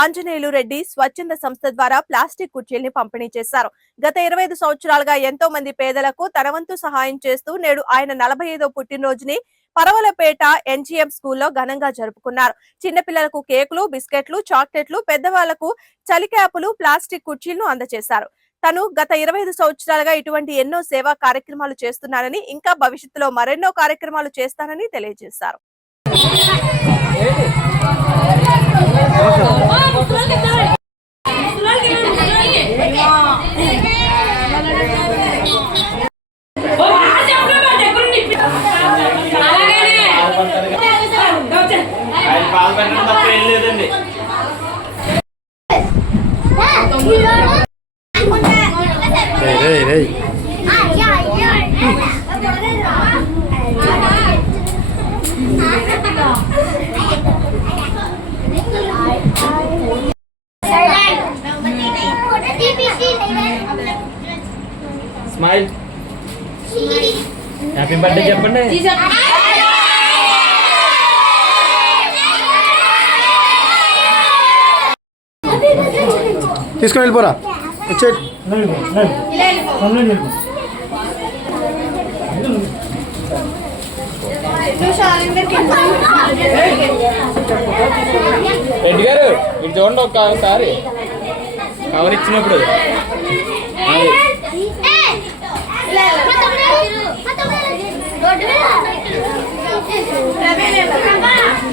ఆంజనేయులు రెడ్డి స్వచ్ఛంద సంస్థ ద్వారా ప్లాస్టిక్ కుర్చీల్ని పంపిణీ చేశారు. గత 25 సంవత్సరాలుగా ఎంతో మంది పేదలకు తన వంతు సహాయం చేస్తూ నేడు ఆయన 45వ పుట్టినరోజుని పరవలపేట ఎన్జీఎం స్కూల్లో ఘనంగా జరుపుకున్నారు. చిన్నపిల్లలకు కేకులు, బిస్కెట్లు, చాక్లెట్లు, పెద్దవాళ్లకు చలి క్యాపులు, ప్లాస్టిక్ కుర్చీలను అందజేశారు. తను గత 25 సంవత్సరాలుగా ఇటువంటి ఎన్నో సేవా కార్యక్రమాలు చేస్తున్నానని, ఇంకా భవిష్యత్తులో మరెన్నో కార్యక్రమాలు చేస్తానని తెలియజేశారు. స్మైల్ హ్యాపీ బర్త్డే చెప్పండి. తీసుకుని వెళ్ళిపోరా వచ్చే రెడ్డి గారు ఇటు చూడండి ఒకసారి కవర్ ఇచ్చినప్పుడు